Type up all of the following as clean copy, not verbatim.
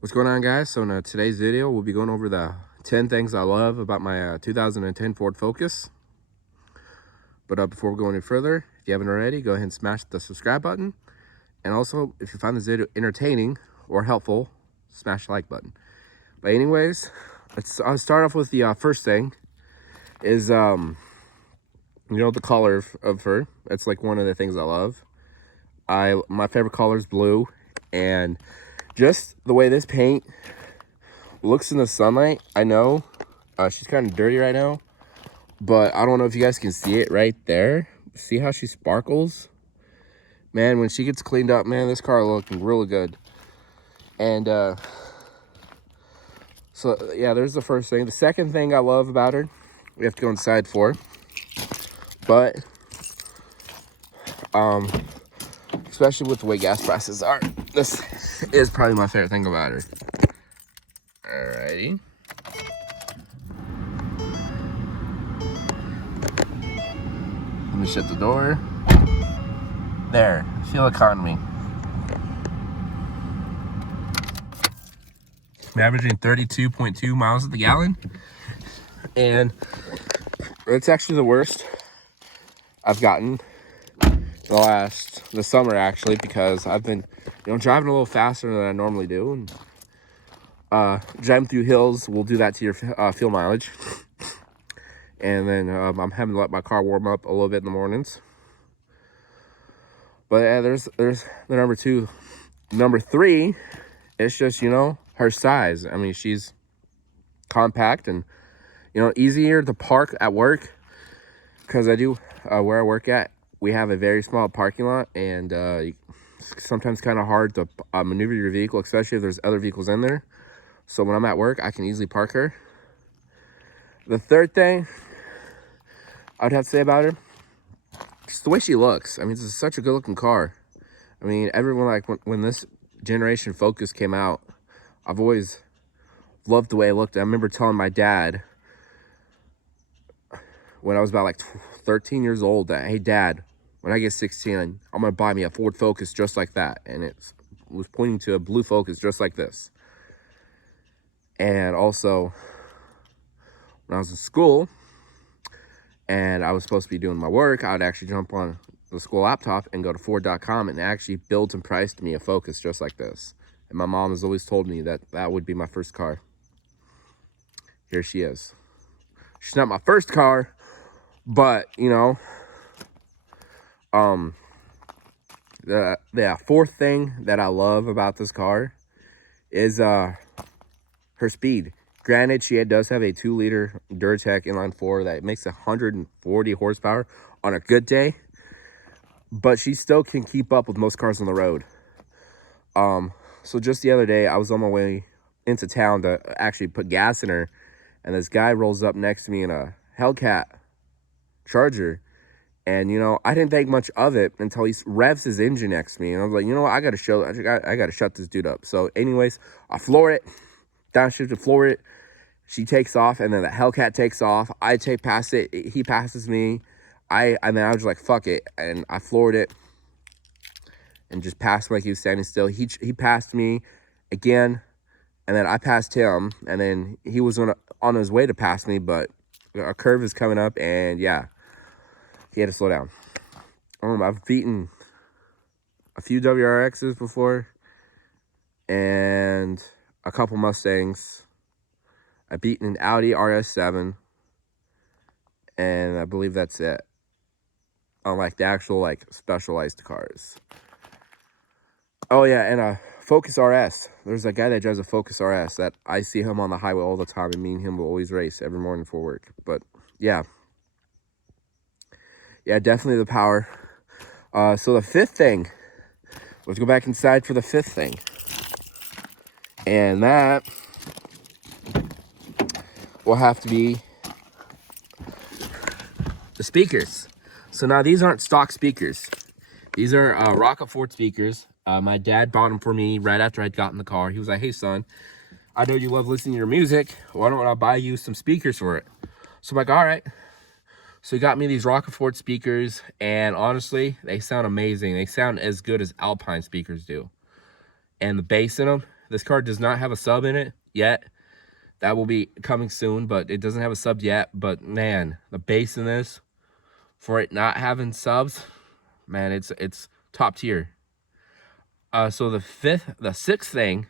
What's going on, guys? So in today's video, we'll be going over the 10 things I love about my 2010 Ford Focus. But before we go any further, if you haven't already, go ahead and smash the subscribe button. And also, if you find this video entertaining or helpful, smash the like button. But anyways, I'll start off with the first thing is, the color of her. It's like one of the things I love. My favorite color is blue, and just the way this paint looks in the sunlight, I know she's kind of dirty right now, but I don't know if you guys can see it right there. See how she sparkles? Man, when she gets cleaned up, man, this car looking really good. And so yeah, there's the first thing. The second thing I love about her, we have to go inside for, but especially with the way gas prices are, this is probably my favorite thing about her. Alrighty. Let me shut the door. There, fuel economy. I'm averaging 32.2 miles at the gallon. And it's actually the worst I've gotten the summer actually, because I've been, driving a little faster than I normally do. And driving through hills will do that to your fuel mileage. And then I'm having to let my car warm up a little bit in the mornings. But yeah, there's the number two. Number three, it's just, her size. I mean, she's compact and, easier to park at work. Because I do, where I work at, we have a very small parking lot. And it's sometimes kind of hard to maneuver your vehicle, especially if there's other vehicles in there. So when I'm at work, I can easily park her. The third thing I would have to say about her, just the way she looks. I mean, this is such a good looking car. I mean, everyone, like, when this generation Focus came out, I've always loved the way it looked. I remember telling my dad when I was about like 13 years old that, hey Dad, when I get 16, I'm gonna buy me a Ford Focus just like that. And it was pointing to a blue Focus just like this. And also, when I was in school and I was supposed to be doing my work, I would actually jump on the school laptop and go to Ford.com and actually build and price me a Focus just like this. And my mom has always told me that that would be my first car. Here she is. She's not my first car, but, the fourth thing that I love about this car is her speed. Granted, she does have a 2-liter Duratec inline 4 that makes 140 horsepower on a good day, but she still can keep up with most cars on the road. So just the other day, I was on my way into town to actually put gas in her, and this guy rolls up next to me in a Hellcat Charger, and I didn't think much of it until he revs his engine next to me, and I was like, what, I gotta shut this dude up. So anyways, I floor it, downshift to floor it. She takes off, and then the Hellcat takes off. I take past it, he passes me. And then I was just like, fuck it, and I floored it and just passed him like he was standing still. He passed me again, and then I passed him, and then he was on his way to pass me, but a curve is coming up, and yeah, he had to slow down. I've beaten a few WRXs before, and a couple Mustangs. I've beaten an Audi RS7, and I believe that's it. On like the actual specialized cars. Oh yeah, and a Focus RS. There's a guy that drives a Focus RS that I see him on the highway all the time, and me and him will always race every morning for work. But yeah, definitely the power. So the fifth thing, let's go back inside for the fifth thing, and that will have to be the speakers. So now these aren't stock speakers. These are Rocket Ford speakers. My dad bought them for me right after I'd gotten the car. He was like, hey son, I know you love listening to your music. Why don't I buy you some speakers for it? So I'm like, all right. So he got me these Rocket Ford speakers, and honestly, they sound amazing. They sound as good as Alpine speakers do. And the bass in them, This car does not have a sub in it yet. That will be coming soon, but it doesn't have a sub yet. But man, the bass in this, for it not having subs, man, it's top tier. So the sixth thing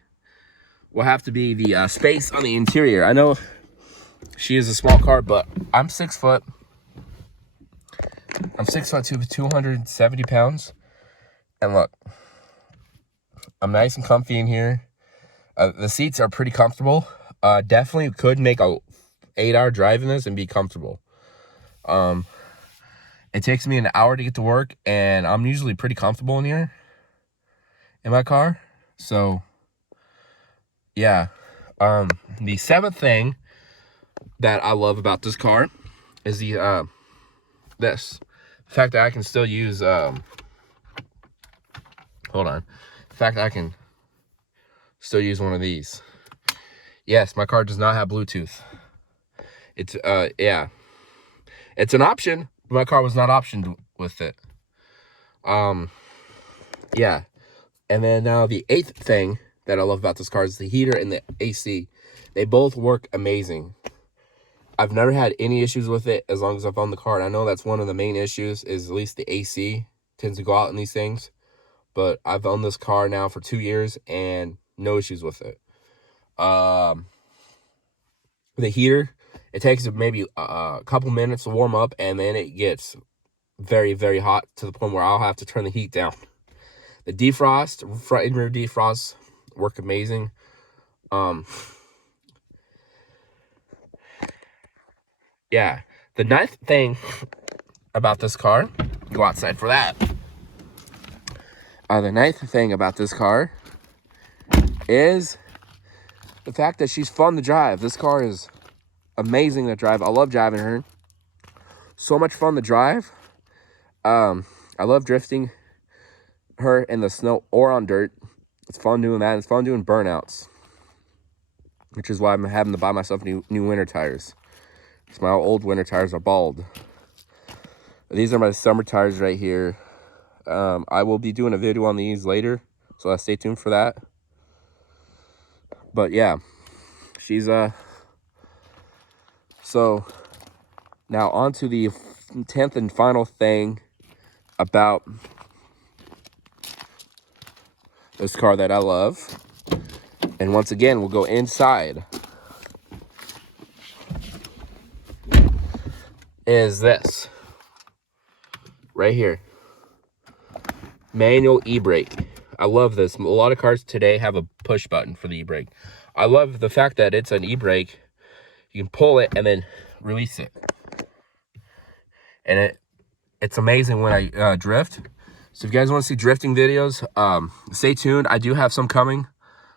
will have to be the space on the interior. I know she is a small car, but I'm 6 foot. I'm 6'2", 270 pounds. And look, I'm nice and comfy in here. The seats are pretty comfortable. Definitely could make a 8-hour drive in this and be comfortable. It takes me an hour to get to work, and I'm usually pretty comfortable in here in my car. So yeah. The seventh thing that I love about this car is the fact that I can still use hold on. The fact that I can still use one of these. Yes, my car does not have Bluetooth. It's yeah. It's an option, but my car was not optioned with it. Yeah. And then now the eighth thing that I love about this car is the heater and the AC. They both work amazing. I've never had any issues with it as long as I've owned the car. And I know that's one of the main issues, is at least the AC tends to go out in these things. But I've owned this car now for 2 years and no issues with it. The heater, it takes maybe a couple minutes to warm up, and then it gets very, very hot to the point where I'll have to turn the heat down. The defrost, front and rear defrost, work amazing. Yeah. The ninth thing about this car, go outside for that. The ninth thing about this car is the fact that she's fun to drive. This car is amazing to drive. I love driving her. So much fun to drive. I love drifting her in the snow or on dirt. It's fun doing that. It's fun doing burnouts, which is why I'm having to buy myself new winter tires. Because my old winter tires are bald. These are my summer tires right here. I will be doing a video on these later, so stay tuned for that. But yeah, she's so now on to the 10th and final thing about this car that I love. And once again, we'll go inside. Is this right here. Manual e-brake. I love this. A lot of cars today have a push button for the e-brake. I love the fact that it's an e-brake. You can pull it and then release it. And it's amazing when I drift. So if you guys want to see drifting videos, stay tuned. I do have some coming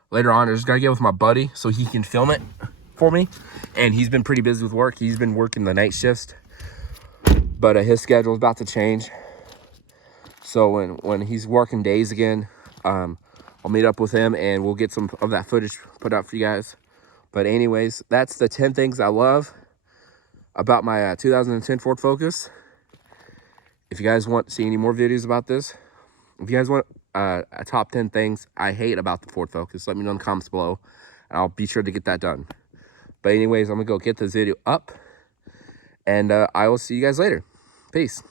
later on. I just got to get with my buddy so he can film it for me. And he's been pretty busy with work. He's been working the night shifts. But his schedule is about to change. So when he's working days again, I'll meet up with him and we'll get some of that footage put out for you guys. But anyways, that's the 10 things I love about my 2010 Ford Focus. If you guys want to see any more videos about this, if you guys want a top 10 things I hate about the Ford Focus, let me know in the comments below, and I'll be sure to get that done. But anyways, I'm going to go get this video up, and I will see you guys later. Peace.